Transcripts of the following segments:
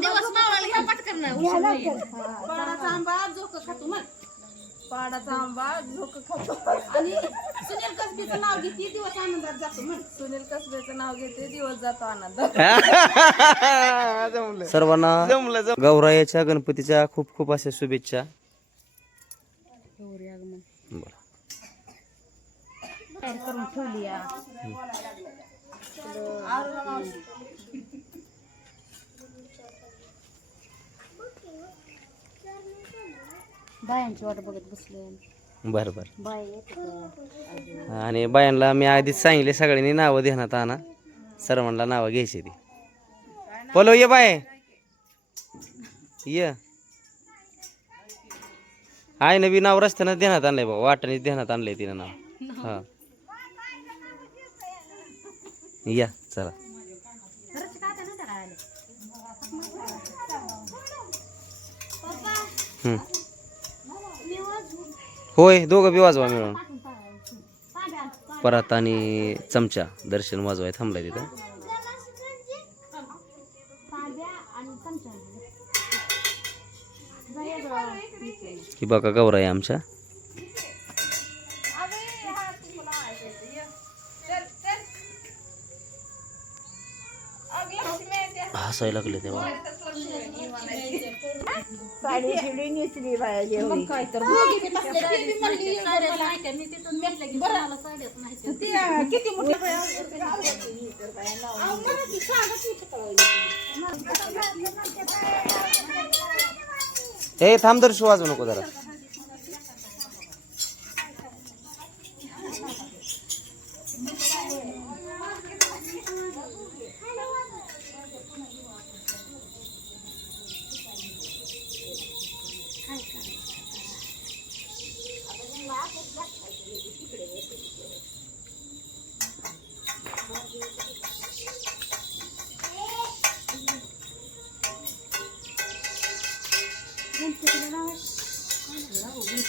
दिवस मावळाला घ्या पटकन. पाडाचा आंबा झोक खातो मग पाडाचा आंबा झोक खातो. आणि सुनील कसबीचं नाव घेते दिवस आनंदात जातो मग सुनील कसबेचं नाव घेते दिवस जातो आनंद जमलं. सर्वांना जमलं जमलं. गौरायाच्या गणपतीच्या खूप खूप अशा शुभेच्छा. बरं. करून ठेवली बायांची वाट बघत बसले. बरं बरं. बाय येत आणि बायांना मी आधीच सांगितले सगळ्यांनी नावं देण्यात आणा सर्वांना नावं घ्यायची ती. पलो ये बाय. ये. आहे ना बी नाव रस्त्यानं देण्यात आणलंय बाबा वाटाने देण्यात आणलंय तिनं नाव. हा. या चला. हम्म. होय दोघं बी वाजवा मिळून. परत आणि चमचा दर्शन वाजवाय थांबलाय तिथं. ही बघा गौराई आमच्या. हसायला लागले तेव्हा. साडी शिडी नेसली बाया जेवढी काय तर भोगी बी नसले तरी बी म्हणली साड्या नाही मी तिथून भेटलं की मला साड्याच नाही ती, अं, किती मोठी बाया अहो, मला ती सांगत होती हे थांब दर्श वाजवू नको जरा.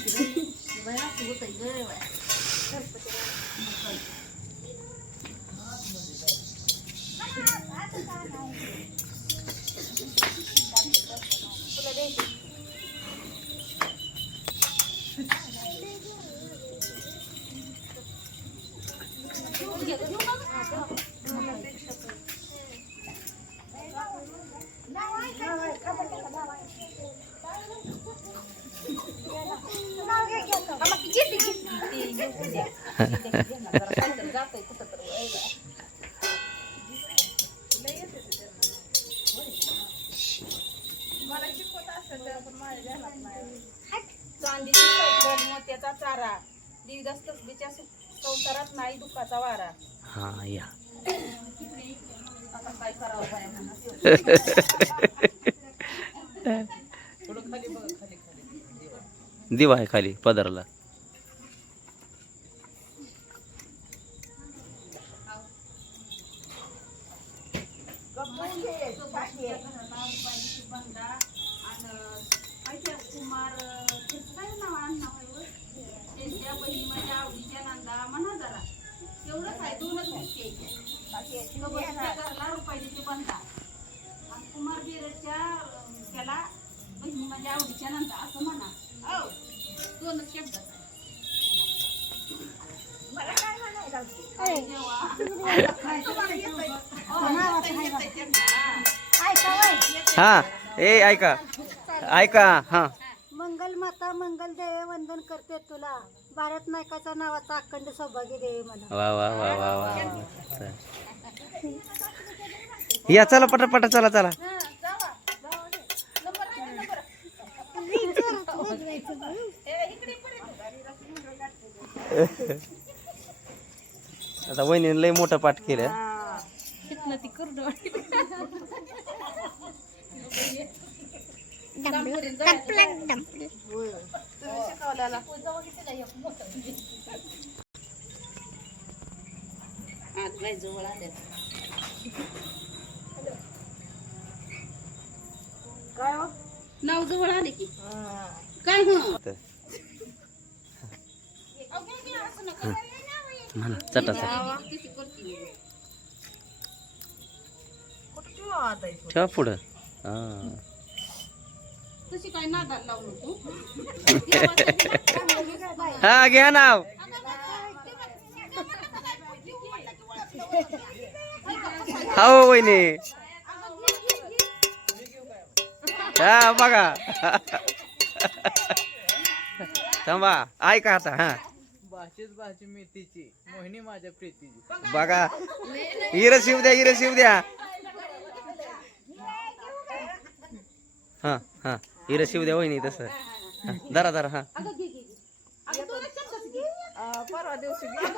不行，你们要死不等一个人了，太不行了，不。तसबीच्या संसारात नाही दुःखाचा वारा. हा या. आता काय करावं बाया म्हणा दिवा आहे खाली पदराला. कुमार काय नाव आणणार त्यांच्या बहिणी माझ्या आवडीच्या नंदा म्हणा जरा एवढंच आहे दोनच गोष्टी आहेत. सोबतच्या आणि कुमार बिरच्या त्याला बहिणी माझ्या आवडीच्या असं म्हणा औ दोनच शब्द काय हा ए ऐका ऐका हा मंगल माता मंगल देवे वंदन करते तुला भारत नायकाच्या नावाचा अखंड सौभाग्य देवे मला. वा वा वा वा वा वा. या चला पटापटा चला चला. आता वहिनीने लय मोठं पाठ केलं. ती कुरडं जवळ आल्या काय हो नाव जवळ आले की. काय हो म्हणा चटा चटा? ठेवा पुढं. हा. तशी काय नादाला लावू नको. हा घ्या नाव. हो वहिनी. हा बघा. थांबा ऐका आता हा. भाषेच भाषे मेथीची मोहिनी माझ्या प्रीतीची. बघा. हिर शिव द्या हिर शिव द्या. हा हा. ही शिव द्या वहिनी तसं. हा, धरा धरा हा. परवा दिवशी दिवस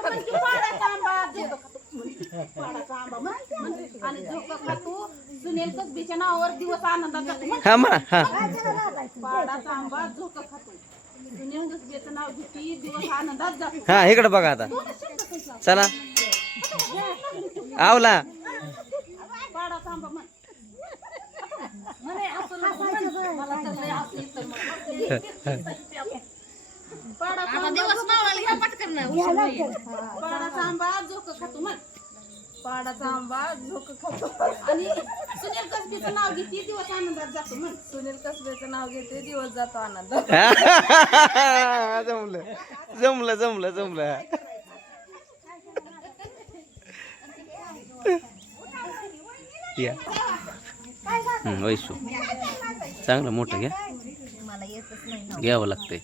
हा म्हणा हा. हा इकडे बघा आता. चला. आवला पाडाचा आंबा म्हण मला तर लय हसू येतं मग. पाडाचा आता आंबा दिवस मावाला घ्या पटकन ना, उशीर होईल. पाडाचा आंबा झोक खातो म्हण. पाडाचा आंबा झोक खातो. आणि सुनील कसबीचं नाव घेते दिवस आनंदात जातो म्हण. सुनील कसबीचं नाव घेते दिवस जातो आनंदात. जमलं. जमलं जमलं जमलं. या. वैशू. चांगलं मोठं घ्या. घ्यावं लागतंय.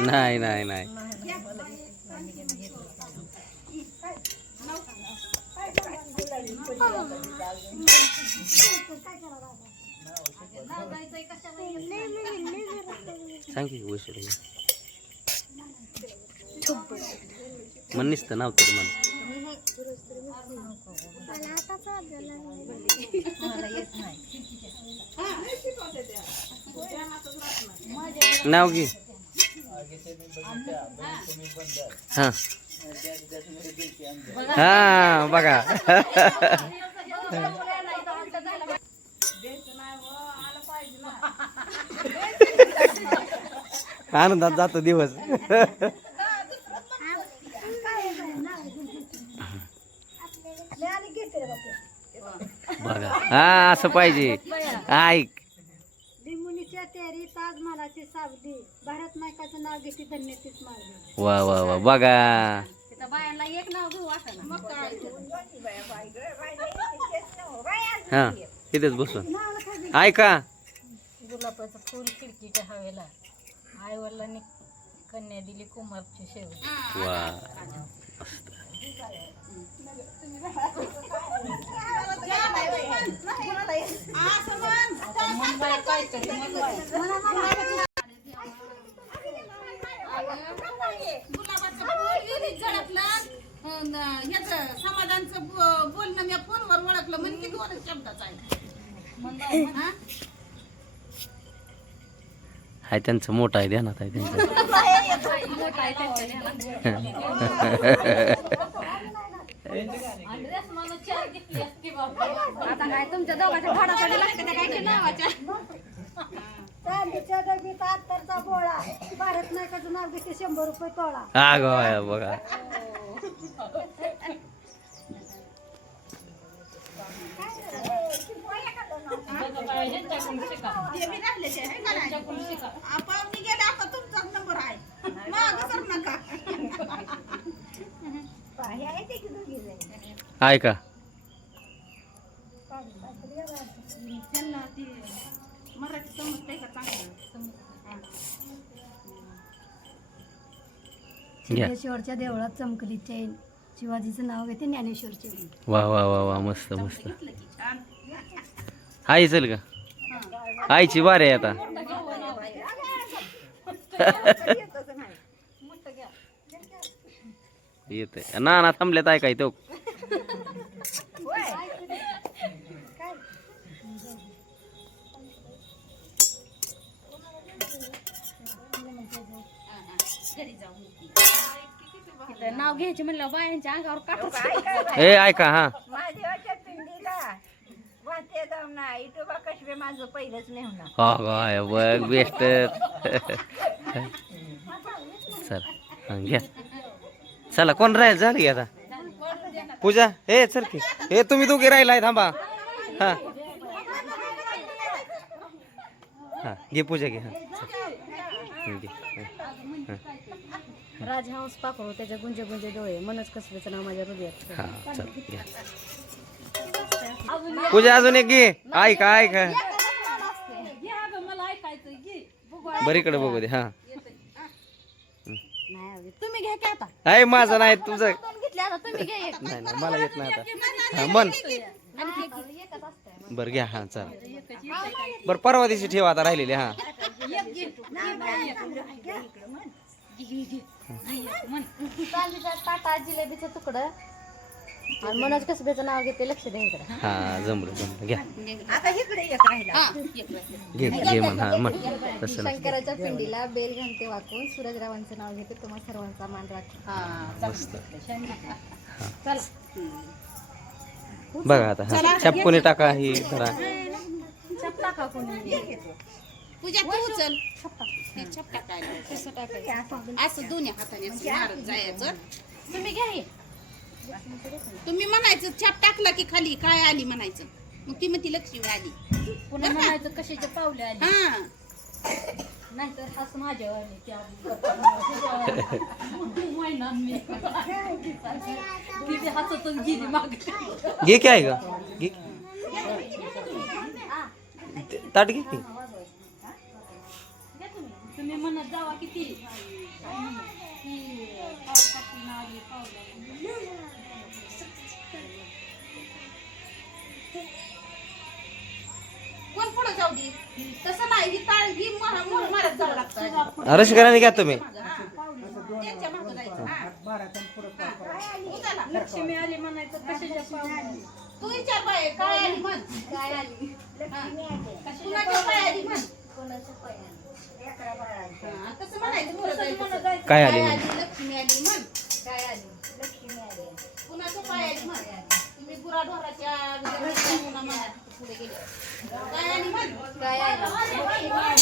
नाही नाही नाही. सांग की निसतं नाव तर मन. नाव की? हा. हा बघा. आनंदात जातो दिवस. बघा. हा असं पाहिजे. ऐक. लिंबुनीच्या तेरी ताजमहालाची सावली भारत नायकाचं नाव घेते धन्य तीच मारली वा वा वा. बघा. तिथं बायांना एक नाव घेऊ. हा तिथेच बसून. ऐका. गुलाबाचं फुल खिडकीच्या हवेला. आई वडिलांनी कन्या दिली कुमारची शेव वा. समाधानचं बोलणं मी फोनवर ओळखलं म्हणजे की दोनच शब्दाचं आहे? हाय त्यांचं मोठं आहे ध्यानात आहे त्यांचं बाबा. आता काय तुमच्या दोघांच्या भाडासाठी लागते त्या काय की नावाच्या. चांदीच्या डबीत अत्तरचा बोळा. भारत नायकाचं नाव घेते शंभर रुपये तोळा. हा बघा? आपण गेले आता तुमचाच नंबर आहे. मागं सर नका. समजते का? ज्ञानेश्वरच्या देवळात चमकली चैन. शिवाजीचं नाव घेते ज्ञानेश्वर चैन वा वा वा वा मस्त मस्त. आई चल का आईची बारी आहे आता. येते ना ना थांबल्यात ऐकाय तो? नाव घ्यायचे म्हणलं बायांच्या अंगावर काटच ए ऐका हा. महादेवाच्या पिंडीला वाहते जाऊन ना इटोबा कशबे माझं पहिलंच नाही होणार हा गाय बघ बेस्ट चल हा, घ्या. चला कोण राहील? झालं की आता. पूजा हे चल की. हे तुम्ही दोघे राहिलाय थांबा. हा. हा घे पूजा घे हा. घे. हा. राजहंस पाखरू त्याच्या गुंजे गुंजे डोळे मनोज कसबेचं नाव माझ्या हृदयात हा चल घ्या पूजा अजून एक घे ऐक ऐक बरं इकडे बघू दे हा नाही तुम्ही घ्या की आता आहे माझं नाही तुझं घेतले आता तुम्ही घ्या एक नाही नाही मला येत नाही आता हा मन आणि असतंय बरं घ्या हा चल बरं परवा दिवशी ठेवा आता राहिलेले हा चांदीचा टाटा जिलेबीचं तुकडं आणि मनोज कसबेचं नाव घेते लक्ष द्या इकडे हा जमलं जमलं. घ्या. आता इकडे एक राहिला घे घे म्हण हा म्हण. तसं नाही शंकराच्या पिंडीला बेल घंटे वाकून. सूरजरावांचं नाव घेते तुम्हा सर्वांचा मान राखते. मस्त. बघा आता हा. छापकोनी टाका ही पूजा तू उचल. हे छप टाकायला असं दोन्ही हाताने असं मारत जायचं. तुम्ही घ्या हे. तुम्ही म्हणायचं छाप टाकला की खाली काय आली म्हणायचं. मग ती म्हणती लक्ष्मी आली. पुन्हा म्हणायचं कशाचे पावले आले? हा. नाहीतर हाच माझ्या आले त्या महिना मी तिथे हसतच गेली मागे. घे की आहे का घे. ते- ताट घे की. तुम्ही म्हणत जावा किती. कोण पुढे जाऊ दे? तसं नाही ही ताळ ही मारत जावं लागतं. रसिकाने घ्या तुम्ही. त्यांच्या मागं जायचं हा. उचला. लक्ष्मी आली म्हणायचं कशाच्या तू विचार बाय काय आली म्हण? काय आली? कुणाच्या पाय आली. म्हण? हा, तसं म्हणायचं पुढं जायचं. काय आली काय म्हण आली लक्ष्मी आली म्हण काय आली लक्ष्मी आली कुणाच्या पाय आली म्हण तुम्ही गुराढोराच्या गुराढोराच्या मनात पुढे गेले काय आली म्हण काय आली काय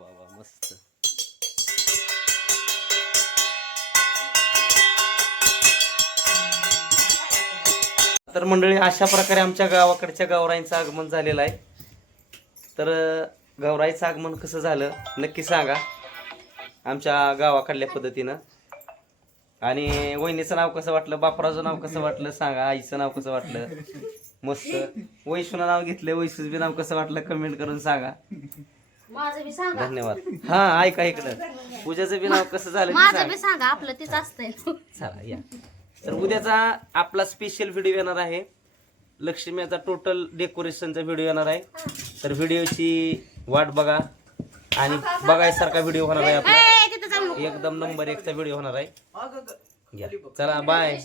वा वा मस्त. तर मंडळी अशा प्रकारे आमच्या गावाकडच्या गावराईंचं आगमन झालेलं आहे. तर गौराईचं गावराईचं आगमन कसं झालं नक्की सांगा. आमच्या गावाकडल्या पद्धतीनं. आणि वहिनीचं नाव कसं वाटलं बापराचं नाव कसं वाटलं सांगा. आईचं नाव कसं वाटलं मस्त. वैशूनं नाव घेतलं वैशूचं बी नाव कसं वाटलं कमेंट करून सांगा. माझं बी सांगा. धन्यवाद. हा ऐका इकडं. पूजाचं बी नाव कसं झालं ते माझं सांगा. बी सांगा आपलं तेच असतंय. चला या. तर उद्याचा आपला स्पेशल व्हिडिओ येणार आहे. लक्ष्मीचा टोटल डेकोरेशनचा व्हिडिओ येणार आहे. तर व्हिडिओची वाट बघा. आणि बघायसारखा व्हिडिओ होणार आहे आपला. एकदम नंबर एकचा व्हिडिओ होणार आहे. घ्या. चला बाय